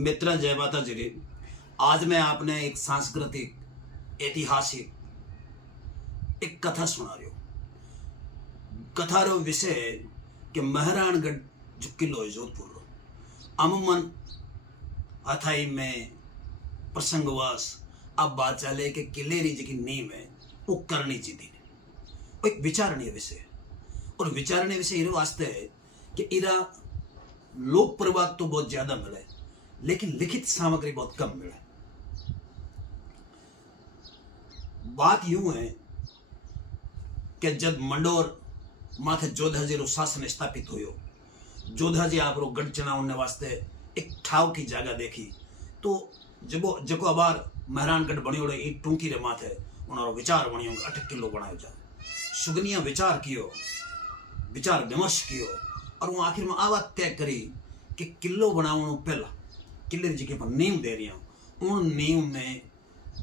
मित्र जय माता जी। आज मैं आपने एक सांस्कृतिक ऐतिहासिक एक कथा सुना रही हूँ। कथा रो विषय कि मेहरानगढ़ जो किलो है जोधपुर रो अमूमन अथाई में प्रसंगवास अब बात चले कि किले री जी नींव है वो करनी चाहिए। वो एक विचारणीय विषय है और विचारणीय विषय ये वास्ते है कि इरा लोक प्रवाद तो बहुत ज्यादा मिले लेकिन लिखित सामग्री बहुत कम मिले। बात यूं है कि जब मंडोर माथे जोधाजी रो शासन स्थापित हुयो, जोधाजी आप रो गढ़ चढ़ाने वास्ते एक ठाव की जगह देखी तो जको अबार मेहरानगढ़ बनियो रे एक टूंकी रे माथे उनारो विचार बनियो 8 किलो बनायो जाए। सुगनिया विचार कियो, विचार विमर्श कियो और वो आखिर में आ बात तय करी कि किलो बनावनो पहला किले जी के पर नींव दे रही हूं, उन नींव में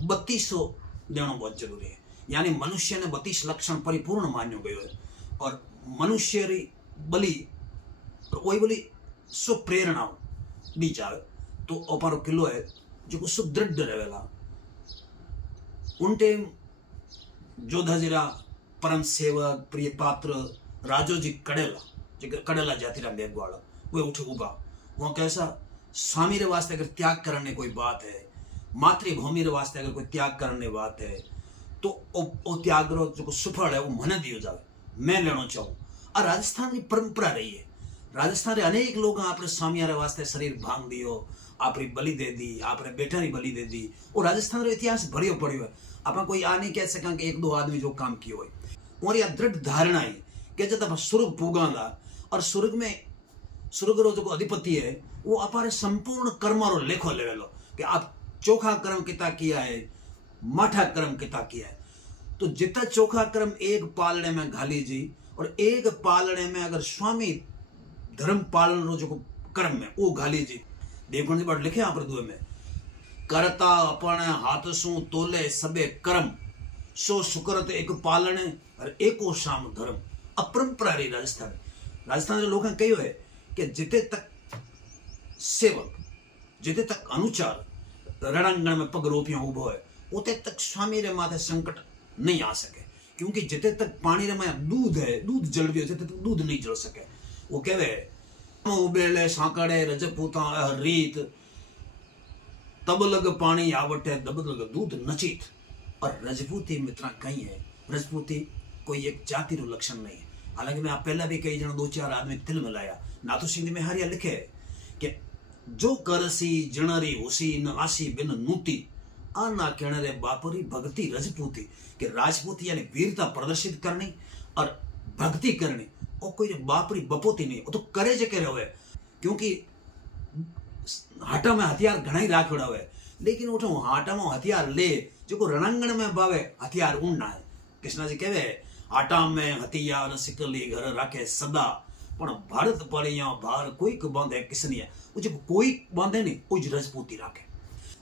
3200 देना बहुत जरूरी है। यानी मनुष्य ने 32 लक्षण परिपूर्ण मान्यो गयो है और मनुष्य री बलि वही बलि सुप्रेरणा दी जावे तो ओपारो किलो है जो सुदृढ़ रहेला। उन टाइम जोधाजीरा परम सेवक प्रिय पात्र राजोजी कड़ेला जातिरा मेघवाड़ा वे उठे उबा। वो कैसा स्वामी रे वास्ते अगर त्याग करने कोई बात है, मातृभूमि रे वास्ते अगर कोई त्याग करने बात है तो ओ त्याग रो जो सुफल है वो मने दियो जावे, मैं लेना चाहूँ। और राजस्थान की परंपरा रही है, राजस्थान रे अनेक लोग आपने स्वामिया रे वास्ते शरीर भांग दियो, आपरी बलि दे दी, आपने बेटा री बलि दे दी। और राजस्थान रो इतिहास भरियो पड़ियो है। आप कोई आ नहीं कह सका कि एक दो आदमी जो काम कियो है। और यह दृढ़ धारणा है कि जब आप स्वर्ग पूगांगा और स्वर्ग रो जो अधिपति है वो अपारे संपूर्ण कर्म रो लेखो लेवेलो कि आप चोखा कर्म किता किया है, माठा कर्म किता किया है। तो जितना चोखा कर्म एक पालने में घाली जी और एक पालने में अगर स्वामी धर्म पालन रो जो कर्म है वो घाली जी। देवगुण जी बात लिखे आप दुए में करता अपने हाथ सु तोले सबे कर्म सो सुकरत एक पालने और एको शाम धर्म। अपरंपरा रही राजस्थान के लोगों कहो है कि जिते तक सेवक जिते तक अनुचार रणांगण में पग रोपियों उभो है उते तक स्वामी रे माथे संकट नहीं आ सके। क्योंकि जिते तक पानी रे में दूध है, दूध जल भी जिते तक दूध नहीं जल सके। वो कहवे उबेले सांकड़े रजपूता रीत तब लग पानी आवटे दब लग दूध नचित। और रजपूती मित्रा कहीं है, रजपूती कोई एक जाति रो लक्षण नहीं है। हालांकि मैं आप पहला भी कई जन 2-4 आदमी तिल मिलाया ना तो सिंधी में हरिया लिखे कि जो करसी जणरी होसी न आसी बिन नूती आ ना कहने बापरी भक्ति रजपूती। कि राजपूती यानी वीरता प्रदर्शित करनी और भक्ति करनी और कोई बापरी बपोती नहीं, वो तो करे जे करे हुए। क्योंकि हाटा में हथियार घना ही राखड़ा हुए लेकिन उठो हाटा में हथियार ले जो रणांगण में बावे हथियार उड़ना है। कृष्णा जी कहवे आटा में हथियार सिकली घर राखे सदा पण भारत पर या भार कोई को बांधे किसनी है वो जो कोई बांधे नहीं वो रजपूती राखे।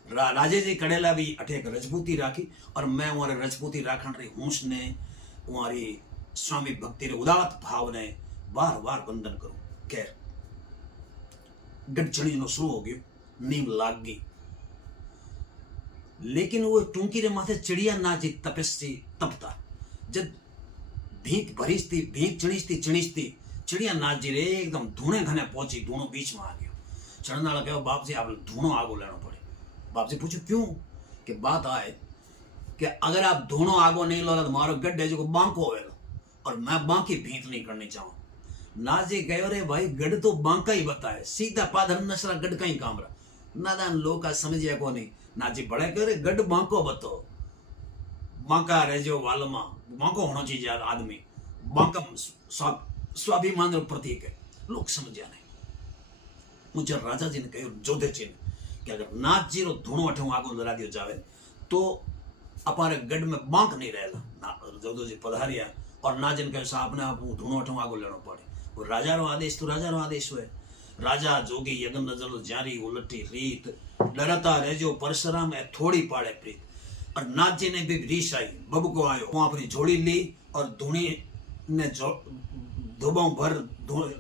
राजे जी कड़ेला भी अठे एक रजपूती राखी और मैं वहां रजपूती राखण री होश ने वहारी स्वामी भक्ति रे उदात भाव ने बार बार वंदन करूं। खैर गढ़चणी नो शुरू हो गयो, नीम लाग गई लेकिन वो टूंकी रे माथे चिड़िया नाची तपस्वी तपता जब भीख भरीजती भीख चणीजती चिड़िया नाची रे एकदम धूणे घने पहुंची, धूणो बीच में आ गयो। चढ़ने वाला कहो बाप जी आप धूणो आगो लेना पड़े। बाप जी पूछो क्यों? कि बात आए कि अगर आप धूणो आगो नहीं लो तो मारो गड्ढ है जो बांको होवेलो और मैं बांकी भीख नहीं करनी चाहूँ। नाजी कहो रे भाई गढ़ तो बांका ही बताए, सीधा पाधर नसरा गढ़ का ही काम रहा। नादान लोग का समझिए को नहीं। नाजी बड़े कह रहे गढ़ बांको बतो, बांका रह जो वालमा बांको होना चाहिए आदमी, बांका स्वाभिमान रो प्रतीक है। लोग समझिया नहीं। मुझे राजा जी ने कहो जोधे जी ने कि अगर नाथ जी रो धूणो अठे आगो लड़ा दियो जावे तो अपारे गढ़ में बांक नहीं रहेला। जोधो जी पधारिया और ना जिन कहे साहब ने आप धूणो अठे आगो लेनो पड़े। वो राजा रो आदेश तो राजा रो आदेश हुए। राजा जोगी यगन नजर जारी उलटी रीत डरता रहो परशुराम है थोड़ी पाड़े प्रीत। और नाथ जी ने भी रीस आई, बबको आयो, वो अपनी झोली ली और धूणी ने धोबाऊ भर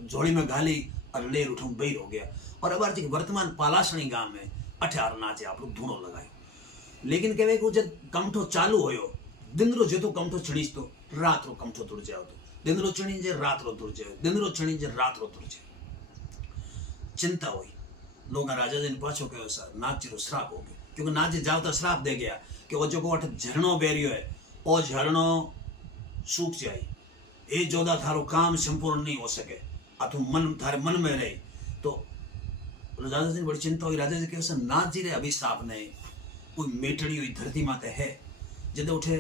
झोली में घाली और लेर उठूं बहिर हो गया। और अब जी वर्तमान पालासणी गांव में 18 नाचे आप धूणो लगायो। लेकिन कहे को जब कमठो चालू होयो दिन रो जो कमठो चढ़ीस तो रात रो कमठो तुड़ जाओ तो दिन रो चढ़ी जे रात रो तुड़ जाओ दिन रो चढ़ी जे रात रो तुड़ जाओ। चिंता हुई लोग राजा जी ने पाछो कहो सर नाथ जी रो श्राप हो गया क्योंकि नाथ जी जाओ तो श्राप दे गया कि वो जो को अठ झरणो बेरियो है वो झरणो सूख जाए ये जोधा थारो काम संपूर्ण नहीं हो सके अथु मन थारे मन में रहे तो राजा जी ने बड़ी चिंता हुई। राजा जी कहो सर नाथ जी रे अभिशाप ने कोई मेटड़ी हुई धरती माते है जद उठे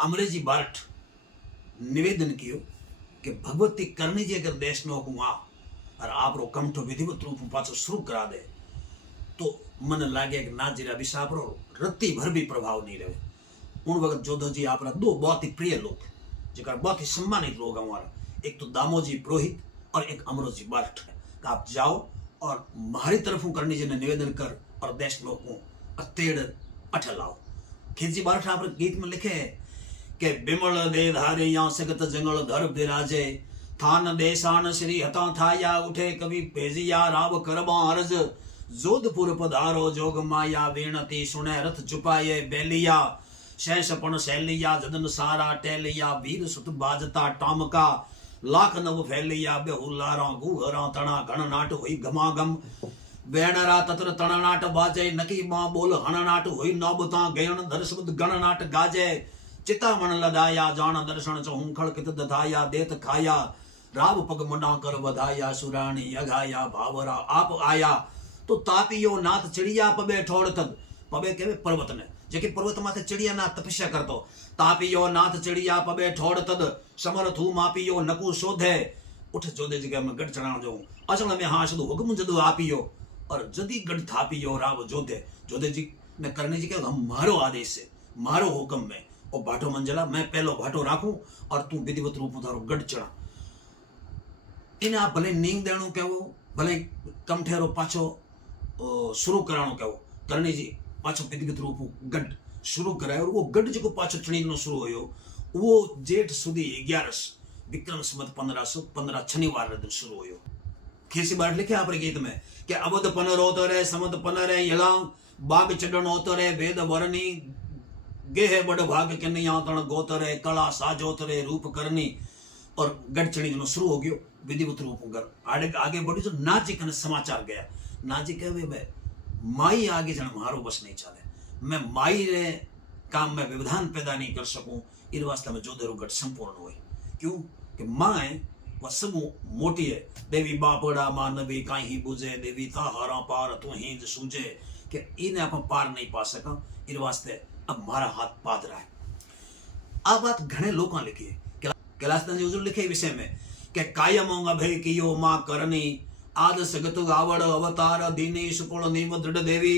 अंग्रेजी बारठ निवेदन कियो कि भगवती करनी जी अगर देश नो हुआ और आप रो कमठो विधिवत रूप पाछो शुरू करा दे तो मन लागे कि नाथ जी रे अभिशाप रो रत्ती भर भी प्रभाव नहीं रहे। उन वक्त जोधा जी आपरा दो बहुत ही प्रिय लोग जगह बहुत ही सम्मानित लोग हमारा एक तो दामोजी पुरोहित और एक अमरोजी बारठ है। आप जाओ और हमारी तरफ करनी जी ने निवेदन कर और देश लोगों अतेड़ अठ लाओ। खिलजी बारठ आप गीत में लिखे है कि बिमल दे धारे या सगत जंगल धर बिराजे थान देशान श्री हता थाया उठे कवि भेजिया राव करबा अर्ज जोधपुर पधारो जोग माया वेणती सुने रथ चुपाए बेलिया शैशपण शैलिया जदन सारा टैलिया वीर सुत बाजता टामका लाख नव फैलिया बेहुलारा गुहरा तना गण नाट हुई गमागम बैणरा तत्र तण नाट बाजे नकी मां बोल हण नाट हुई नौबता गयन दर्शबुद गण नाट गाजे चिता मन लदाया जान दर्शन चहुंखड़ कित दधाया देत खाया राव पग मुंडा कर बधाया सुराणी अघाया भावरा आप आया तो तापियो नाथ चिड़िया पबे ठोड़ तद पबे केवे पर्वत ने जेके पर्वत माथे चिड़िया ना तपस्या करतो तापियो नाथ चिड़िया पबे ठोड़ तद समर थू मापियो नकु शोधे उठ जोदे जगह में गढ़ चढ़ाण जो असल में हाँ शुद्ध हुक्म जदू आपियो और जदी गढ़ थापियो राव जोधे जोधे जी ने करने जी के मारो आदेश से मारो हुक्म में ओ भाटो मंजला मैं पहलो भाटो राखूं और तू विधिवत रूप में थारो गढ़ चढ़ा। इन आप भले नींद देणो कहो भले कमठेरो पाछो शुरू कराणो कहो करनी जी पाछो विधिवत रूप गढ़ शुरू करायो और वो गढ़ जो पाछो चढ़ी नो शुरू होयो वो जेठ सुधी 11 विक्रम संवत 1515 शनिवार रे दिन शुरू होयो। खीसी बार लिखे आपरे गीत में कि अवध पनरो तरे समत पनरे यला बाग चढ़नो तरे वेद वरनी गेह बड़ भाग कन्या तण गोतरे कला साजोतरे रूप करनी और गढ़ चढ़ी नो शुरू हो गयो विधिवत रूप कर आगे बढ़ी जो नाजी कने समाचार गया नाजी कहे मैं माई आगे जन मारो बस नहीं चले मैं माई रे काम में व्यवधान पैदा नहीं कर सकूं इन वास्ते में जोधेरो गढ़ संपूर्ण हुए क्यों कि माँ है वह सब मोटी है देवी बापड़ा मानवी काई ही बुझे देवी ताहारा पार तू ही सूझे कि इन्हें आप पार नहीं पा सका इन वास्ते अब मारा हाथ पाद रहा है। आ बात घने लोग लिखी है कैलाशनाथ जी हुजूर लिखे विषय में कि कायम भय कियो मां करनी आद सगत आवड़ अवतार दीनी सुकुल नीम दृढ़ देवी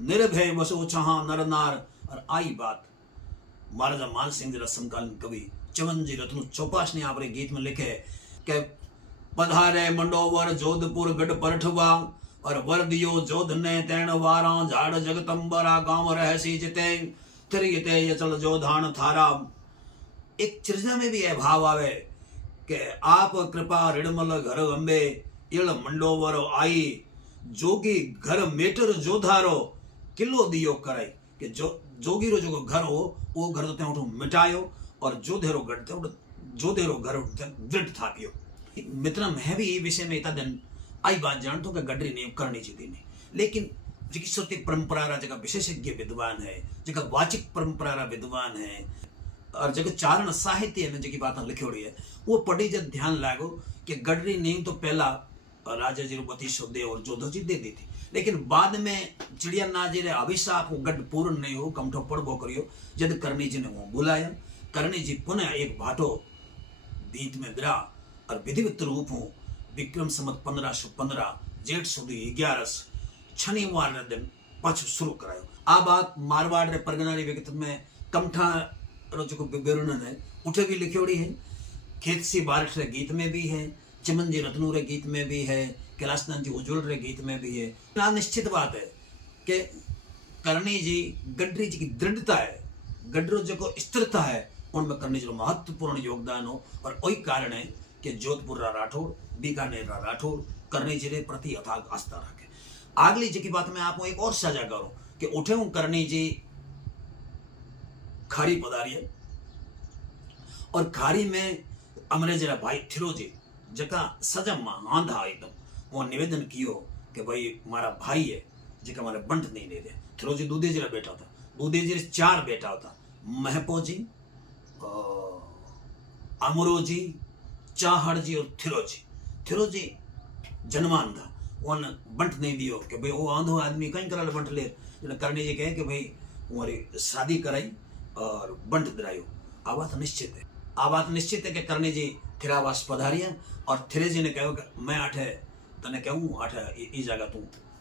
निर्भय बसो छहा नर नार। और आई बात महाराजा मान सिंह जी समकालीन कवि चवन जी रत्नु चौपास ने आपरे गीत में लिखे कि पधारे मंडोवर जोधपुर गढ़ परठवा और वर दियो जोध ने तैण वारा झाड़ जगतंबरा गांव रहसी जिते थिरते यचल जोधान थारा। एक चिरजा में भी यह भाव आवे कि आप कृपा ऋणमल घर अंबे इल मंडोवर आई जोगी घर मेटर जोधारो किलो दियो कराई कि जोगी रो जो घर हो वो घर तो उठो मिटायो और जोधेरो घर जोधेरो घर दृढ़ थापियो। मित्र मैं भी विषय में इतना दिन आई बात जानता हूँ कि गडरी ने करनी चाहिए नहीं लेकिन जिकी श्रुति परंपरा रा जगह विशेषज्ञ विद्वान है जगह वाचिक परंपरा रा विद्वान है और जगह चारण साहित्य में जगह बात लिखी है वो पढ़ी जब ध्यान लागो कि गडरी नीम तो पहला राजा जी बतीसो दे और जोधो जी दे दी थी लेकिन बाद में चिड़िया ना जी रे अभिशाप गढ़ पूर्ण नहीं हो कमठो पड़बो करियो जद करनी जी ने वो बुलाया करनी जी पुनः एक भाटो बीत में द्रा और विधिवत रूप हो विक्रम संवत 1515 जेठ सुधी 11 शनिवार रे दिन पाछो शुरू करायो। आ बात मारवाड़ रे परगना री विगत में कमठा रो जो विवरण है उठे भी लिखोड़ी है खेतसी बारठ रे गीत में भी है चमन जी रत्नू रे गीत में भी है कैलाशनाथ जी उज्जवल रे गीत में भी है। ना निश्चित बात है कि करनी जी गडरी जी की दृढ़ता है गडरो जो स्थिरता है उनमें करनी जी महत्वपूर्ण योगदान हो और वही कारण है कि जोधपुर रा राठौड़ बीकानेर रा राठौड़ करनी जी प्रति अथाग आस्था रखे। आगली जी की बात मैं आपको एक और साझा करूं कि उठे हूं करनी जी खारी पधारिए और खारी में अमरे जरा भाई थिरो जी जका सजम आंधा एकदम वो निवेदन कियो कि भाई मारा भाई है जिका मारे बंट नहीं दे रहे। थिरो जी दूधे जरा बेटा था, दूधे जी 4 बेटा था, महपो जी, अमरो जी, चाहड़ जी और थिरो जी। थिरो जी जन्मान था उन बंट नहीं दियो कि भाई वो आंधो आदमी कहीं करा बंट ले करने जी कहे कि भाई तुम्हारी शादी कराई और बंट दिलायो। आ बात निश्चित है, आ बात निश्चित है कि करने जी थिरावास पधारिया और थिरे जी ने कहो कि मैं आठे तने कहूँ आठे ई जगह तू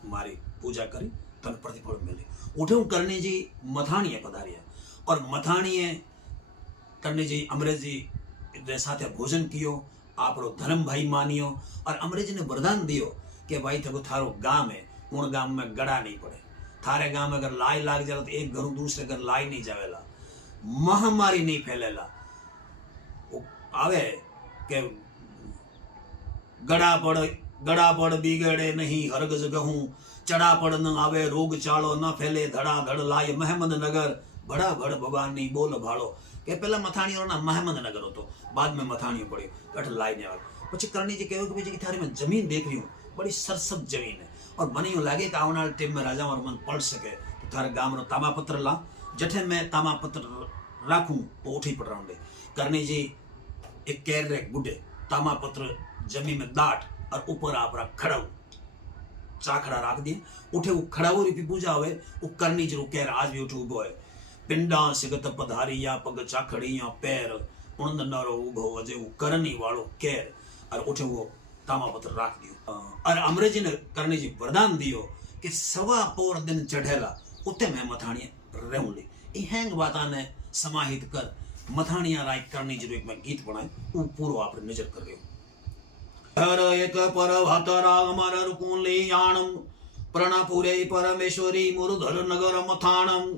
मारी पूजा करी तन प्रतिफल मिले। उठे हूँ करने जी मथाणीए पधारिया और मथाणीए करने जी अमरेश जी साथे भोजन कियो, आपरो धर्म भाई मानियो और अमरेश जी ने वरदान दियो कि भाई थको थारो गांव है उन गांव में गड़ा नहीं पड़े, थारे गांव में अगर लाई लाग जाए तो एक घर दूसरे घर लाई नहीं जावेला, महामारी नहीं फैलेला। आवे के गड़ा पड़ बिगड़े नहीं हरग जगहूं, चढ़ा पड़ न आवे रोग चालो न फैले धड़ा धड़ लाए महमद नगर बड़ा भड़ भगवान नहीं बोल भाड़ो के पहला मथाणी और ना महमद नगर हो तो बाद में मथाणी पड़े अठ लाई ने પછી કરણી जी कहो कि भाई थारे में जमीन देख रही हूँ बड़ी सरसब जमीन है और मने यूं लागे कि आने वाले टाइम में राजा और मन पढ़ सके तो थारे गांव रो तामापत्र ला जठे मैं तामापत्र राखूं तो उठी पड़ रहा करणी जी एक कैर रे बुढ़े तामापत्र जमीन में दाट और ऊपर आप खड़ाऊ चाखड़ा राख दिए उठे वो खड़ाऊ री पूजा हुए वो करनी जरूर कैर आज भी उठे उभो है पिंडा सिगत पधारी या पग चाखड़ी या पैर उणंद नरो उभो अजे वो करनी वालो कैर और उठे वो तामापत्र राख दियो और अमरेश जी ने करनी जी वरदान दियो कि सवा पोर दिन चढ़ेला उते मैं मथाणी रहूंगी। ई हैंग बाता ने समाहित कर मथाणिया राय करनी जी एक मैं गीत बनाए वो पूरो आप नजर कर रहे हो। हर एक पर भातरा अमर रुकुन ले याणम प्रणापुरे परमेश्वरी मुरुधर नगर मथाणम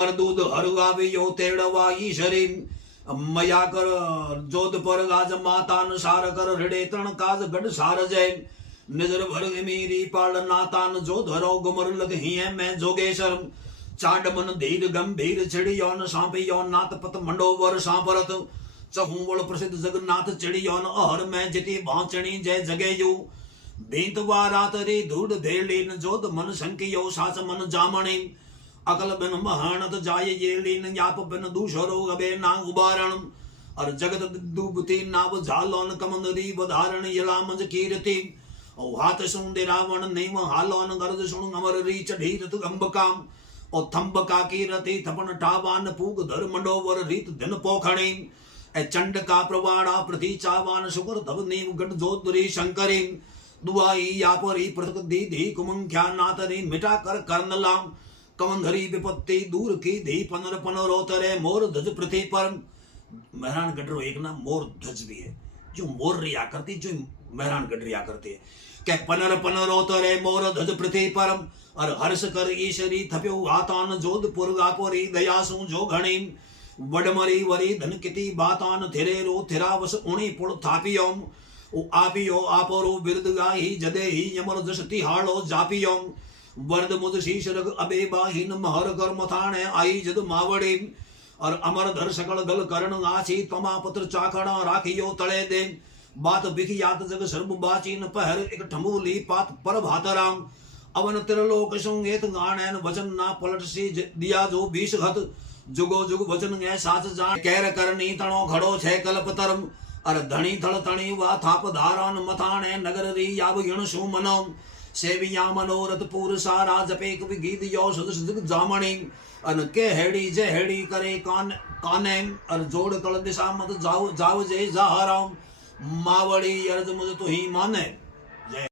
पर दूध हरु आवियो तेड़वा ईशरीम मया कर जोध पर गाज माता अनुसार कर हृदय तरण काज गढ़ सार जय नजर भर मेरी पाल नातान जोध हरो गुमर लग ही है मैं जोगेश्वर चाड मन धीर गंभीर चिड़ियोन सांपियोन नाथ पत मंडोवर सांपरत चहूवल प्रसिद्ध जगन्नाथ चिड़ियोन अहर में जिति भाचणी जय जगेयु भीत वारात रे धूड़ धेलीन जोध मन संकियो सास मन जामणी अकल बिन महानत जाय ये लीन याप बिन दूषरो अबे ना उबारण और जगत दुबती नाव झालोन कमंदरी बधारण यला मंज कीर्ति ओ हाथ सुंदे रावण नेम हालोन गर्द सुन अमर रीच ढीरत अंबकाम ओ थंबका की रति थपन टावान पूग धर मंडोवर रीत दिन पोखणी ए चंड का प्रवाणा प्रति चावान शुक्र तब नीव गढ़ जोधरी शंकरी दुआई यापरी पृथक दी धी कुमंख्या नातरी मिटा कर कर्नलाम कमंधरी विपत्ति दूर की धी पनर पनरोतरे मोर ध्वज पृथ्वी पर। मेहरानगढ़ रो एक ना मोर ध्वज भी है जो मोर रिया करती जो मेहरानगढ़ रिया करती है के पनर पनरोतरे मोर ध्वज पृथ्वी पर और हर्ष कर ईश्वरी थप्यो हातान जोधपुर गापोरी दयासु जो घणी वडमरी वरी धन किति बातान थिरे रो थिरावस उणी पुड़ थापियोम ओ आपियो आपोरो बिरद गाही जदे ही यमर जस तिहाड़ो जापियोम वर्द मुद शीश रग अबे बाहीन महर कर मथाणे आई जद मावड़ी और अमर धर सकल गल करण आसी तमापत्र चाखड़ा राखियो तले दे बात बिखियात जग सर्ब बाचीन पहर एक ठमूली पात पर भातराम अवन त्रिलोक संगेत गाणैन वचन ना पलट सी दिया जो 20 घत जुगो जुग वचन गए साच जान कैर करनी तणो खड़ो छे कल्प तरम और धणी थड़ तणी वा थाप धारान मथाणे नगर री याब गिण सु मनो सेविया मनोरथ पूर सारा जपे कवि गीत यो सदस जामणी अन के हेड़ी जे हेड़ी करे काने और जोड़ कल दिशा मत जाओ जाओ जे जाहराम मावड़ी अर्ज मुझ तो ही माने।